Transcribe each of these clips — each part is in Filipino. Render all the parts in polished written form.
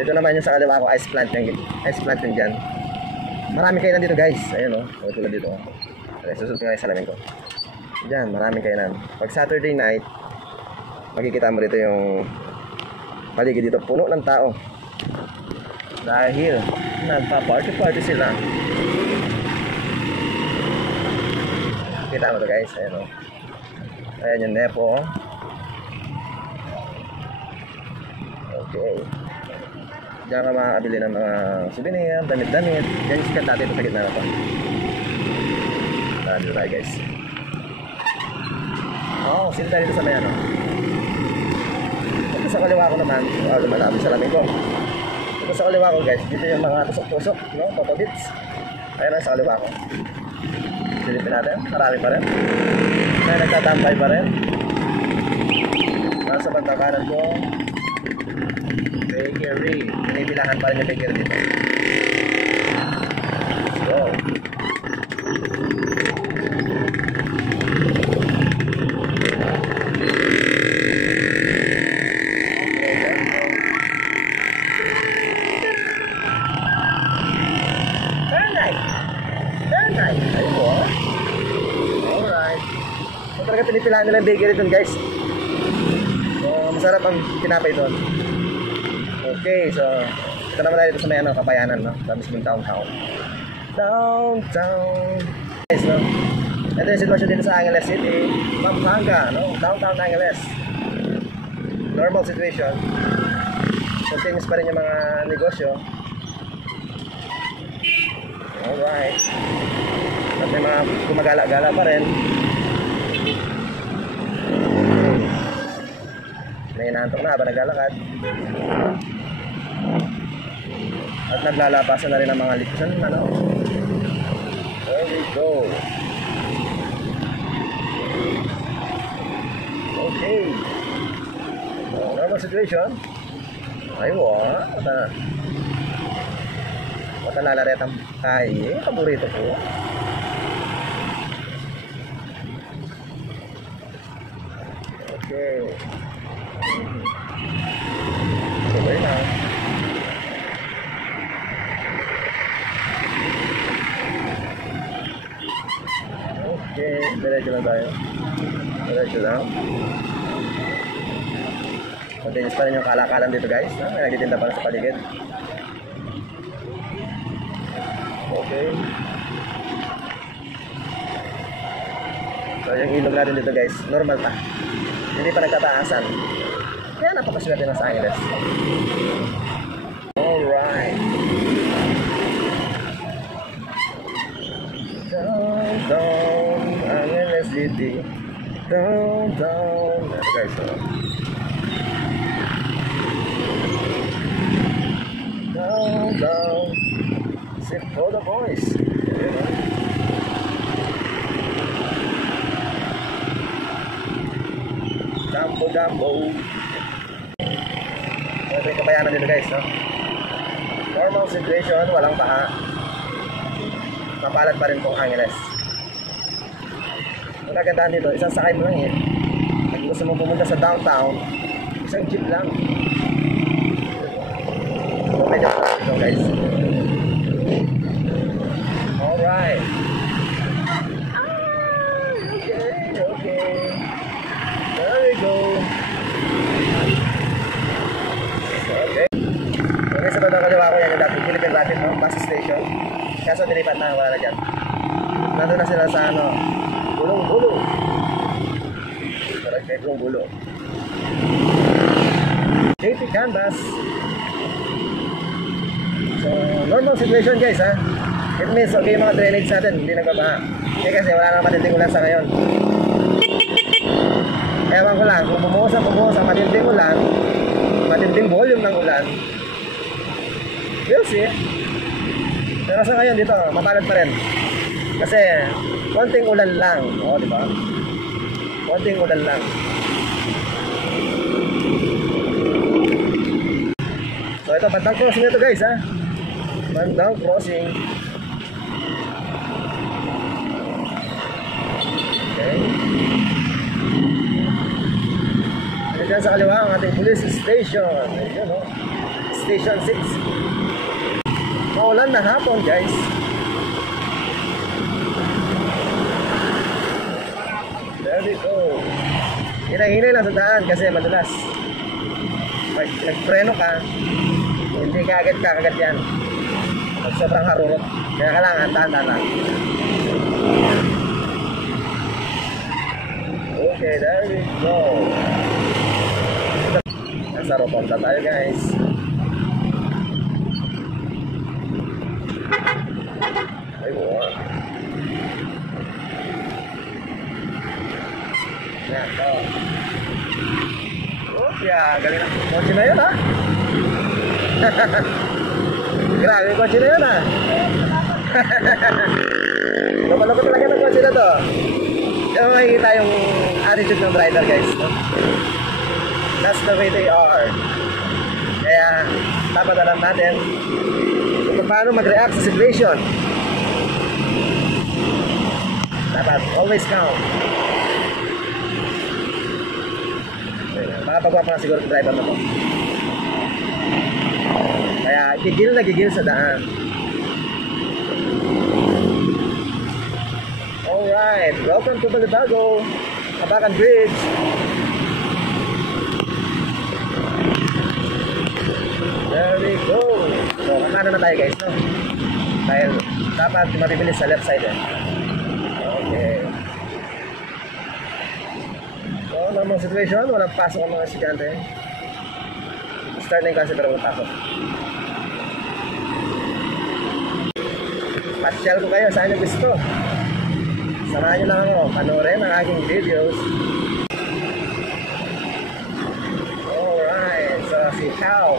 Dito naman yung sa kaliwa ko, ice plant yung dyan. Marami kainan dito guys. Ayun o, tulad dito. Okay, susunod ko nga yung salamin ko. Diyan, maraming kainan. Pag Saturday night, makikita mo dito yung paligid dito, puno ng tao. Dahil nagpa-party sila. Kita mo to guys, ayan o. Ayan yung nepo. Okay. Diyan ka makakabili ng mga souvenir, damit-damit. Diyan yung sikat natin ito sa gitna na to. Dito tayo guys. Sino tayo dito sa may ano. Ito sa kaliwa ko naman. Lumalabot sa lamin ko. Ito sa kaliwa ko guys. Dito yung mga tusok-tusok, no? Totobits. Ayan na sa kaliwa ko. Silipin natin. Marami pa rin. May nagtatambay pa rin. Nasa bantang kanan ko. Bakery. Pinipilahan pa rin yung bakery dito. Let's go. Ayun po. Alright. So talaga pinipilahan nila yung bakery dun guys. So masarap ang tinapay doon. Okay, so ito naman tayo dito sa may ano, Kapayanan, no? Sa mismong downtown. Guys, no? Ito yung sitwasyon dito sa Angeles City, Pampanga, no? Downtown Angeles. Normal situation. Continuous pa rin yung mga negosyo. Alright. At may mga gumagala-gala pa rin. May inaantok na habang naglalakad. At naglalapasan na rin ang mga litson, ano? There we go. Okay. Normal situation. Aywa. Mata lalaretang kaya. Paborito ko. Okay. Okay na. Okay, diretso lang tayo. Diretso lang. Continuous pa rin yung kalakalan dito guys. May nagtitinda pa sa paligid. Okay. So yung ilog natin dito guys, normal pa. Hindi pa nagtataasan. Kaya napakaswerte na sa Angeles. Alright. Downtown Angeles City. Downtown. Ito guys, so. Downtown. Sit for the boys. Dambo. Ito yung Kapayanan dito guys, no? Normal situation, walang paha. Mapalad pa rin pong Angeles. Ang kagandahan dito, isang sakay mo lang eh. Pag gusto mo pumunta sa downtown, isang jeep lang. So medyo ito guys. Alright. Okay. There we go. Okay. Okay, sa bandang kaliwa ko yan yung dating Philippine Rapid, no? Bus station. Kaso dilipat na, wala na dyan. Nandun na sila sa ano, Gulong-Gulo. Sarap kayo Gulong-Gulo. JP Canvas. So, normal situation guys, ha? It means, okay, yung mga drainage natin, hindi nagbabaha. Okay, kasi wala na matinding ulan sa ngayon. Ewan ko lang, kung bumuhos ang matinding ulan, matinding volume ng ulan, we'll see. Pero sa ngayon dito, mapalad pa rin. Kasi, konting ulan lang. O, di ba? Konting ulan lang. So, ito, bandang crossing ito guys, ha? Bandang crossing. Okay. Diyan sa kaliwa ang ating police station. Ayun, no? Station 6. Maulan na hapon guys. There we go. Hinay-hinay lang sa daan kasi madalas pag nagpreno ka, hindi ka agad kakagat yan. Pag sobrang harurot, kaya kailangan tahan-tahan lang. Okay, there we go. Nasa Rotonda tayo guys. Ay, wow. Yan, to. Oh, yeah, galing na. Kotse na yun, ha? Grabe yung kotse na yun, ha? Loko-loko talaga ng kotse na to. Diyan mo makikita yung attitude ng rider, guys. No? That's the way they are. Kaya, dapat alam natin kung paano mag-react sa situation. Dapat always calm. Makapagawa pa na siguro yung driver na to. Kaya gigil na gigil sa daan. Alright, welcome to Balibago, Habakan Bridge. There we go. So, ano na tayo guys, no? Dahil dapat mabibilis sa left side eh. Okay. So, normal situation, walang pasok ang mga estudyante. Start na yung klase pero walang pasok. Pasyal ko kayo, saan nyo gusto? Samahan nyo lang ako, panoorin ang aking videos. Alright, so si How.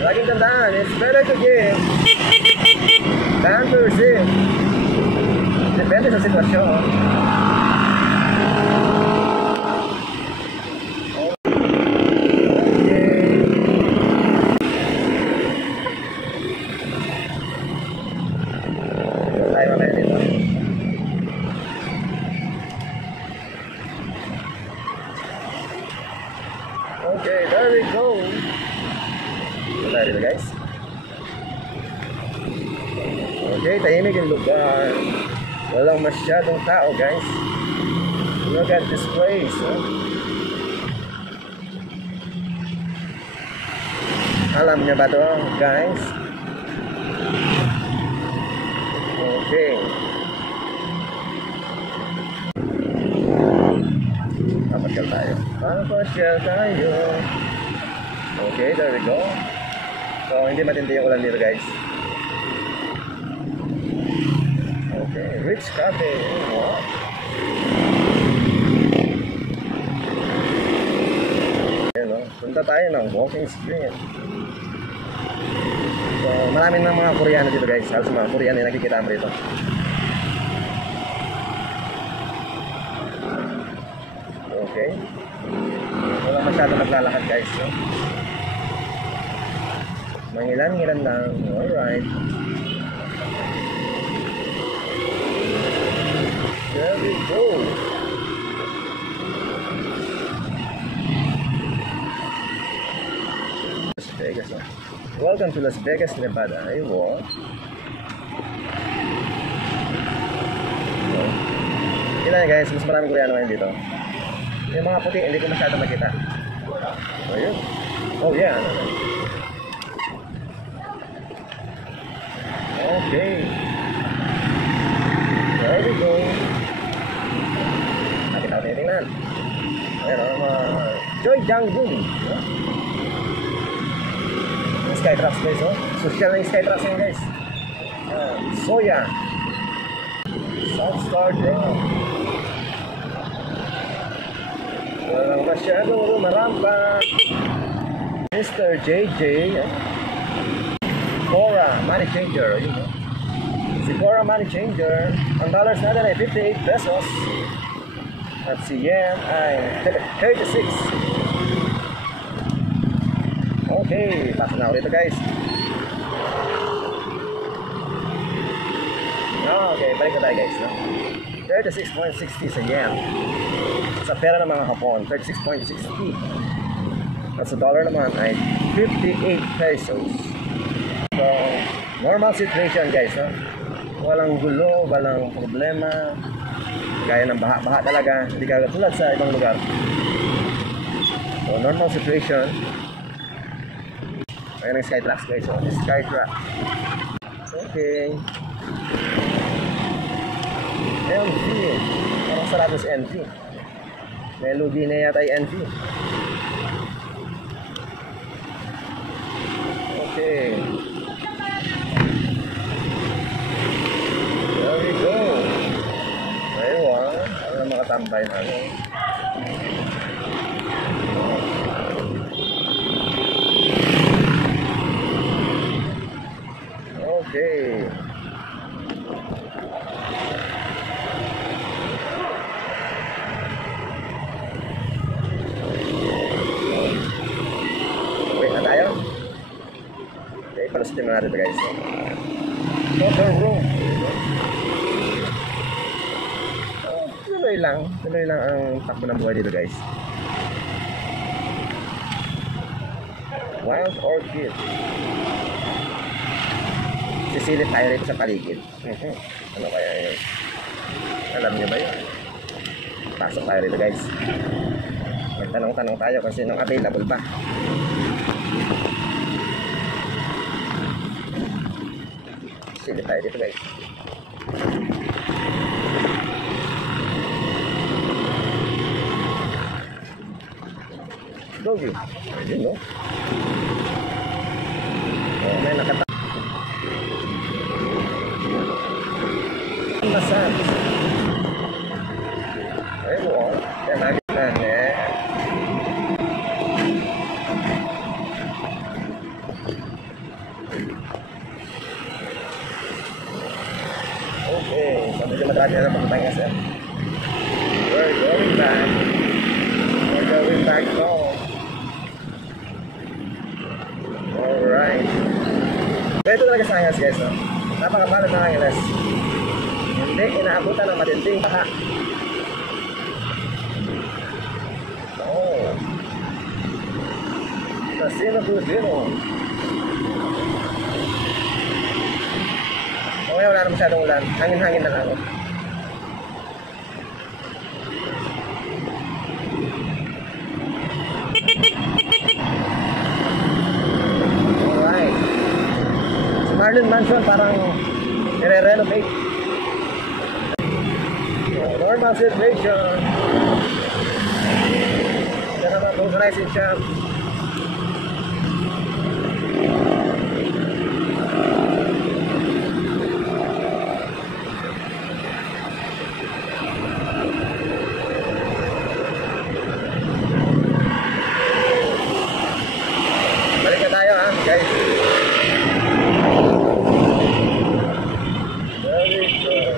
Laging tandaan, it's better to give than to receive. Depende sa sitwasyon. Okay, there we go. Wala rin guys. Okay, tahimik yung lugar. Walang masyadong tao guys. Look at this place. Huh? Alam niyo ba to guys? Okay. Papasyal tayo. Okay, there we go. So, hindi matindi yung ulan dito guys. Okay, Rich Cafe. Wow. Ayan o, punta tayo ng walking street. So, marami ng mga Koreano dito guys. Halos mga Koreano yung nakikita mo dito. Okay. Wala masyado naglalakad guys. No? Mangilan-ngilan lang. Alright. There we go. Las Vegas. No? Welcome to Las Vegas, Nevada. Ay, wow. So, yun lang guys. Mas maraming Koreano ngayon dito. Yung mga puti, hindi ko masyado makita. So, yun. Oh, yeah. Okay. There we go. Nakita ko tingnan. Ayan o, Joy Janggung. Yung Skytrax guys, oh. Social na yung Skytrax yun guys. Soya. South Star Dam. Walang masyadong lumarampa. Mr. JJ. Cora Money Changer. Yun, no? Si Cora Money Changer. Ang dollars natin ay 58 pesos. At si yen ay 36. Okay. Pasok na ako rito guys. Okay. Balik na tayo guys. No? 36.60 sa yen. Sa pera ng mga Hapon, 36.60. At sa dollar naman ay 58 pesos. So, normal situation guys, no? Walang gulo, walang problema. Gaya ng baha-baha talaga, hindi katulad sa ibang lugar. So, normal situation. Ayan ang Skytrax guys, so, Skytrax. Okay. NV. Parang sarado sa NV. Melody na yata yung NV. Okay. There we go. Ayun, ano mga tambay natin. Okay. Wait na tayo. Okay, palusitin mo natin ito guys. Motor room. Tuloy lang ang takbo ng buhay dito guys. Wild orchid. Sisilip tayo rito sa paligid. Ano kaya yun? Alam niyo ba yun? Pasok tayo rito guys. Magtanong-tanong tayo kung sinong available ba. Silip tayo dito guys. Doggy. Yun no? Oh, may nakata. Masan. Ayun mo. Yan nakita niya. Okay. Sabi ko matrati na pagpahinga sir. We're going back. We're going back home. Alright. Ito talaga sa Angeles guys, no? Napakapalad ng Angeles. Hindi inaabutan ng matinding baha. Oh. Nasino Filipino. O ngayon wala na masyadong ulan. Hangin-hangin na lang. Alright. Si Marlon Manson parang nire-renovate. Normal situation. Yan naman those rising shop. Balik na tayo ha guys. Very good.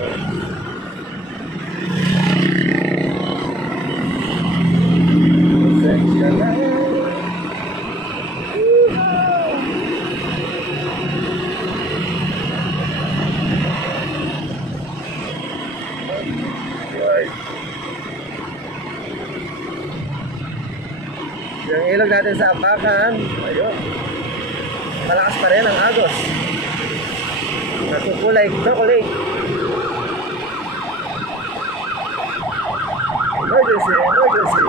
Yung ilog natin sa Apakan, ayun, malakas pa rin ang agos. Nagkukulay chocolate. Emergency, emergency.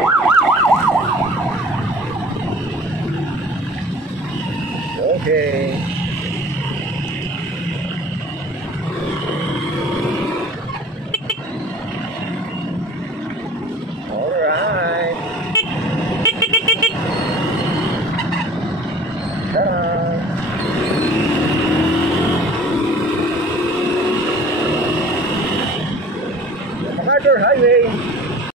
Okay.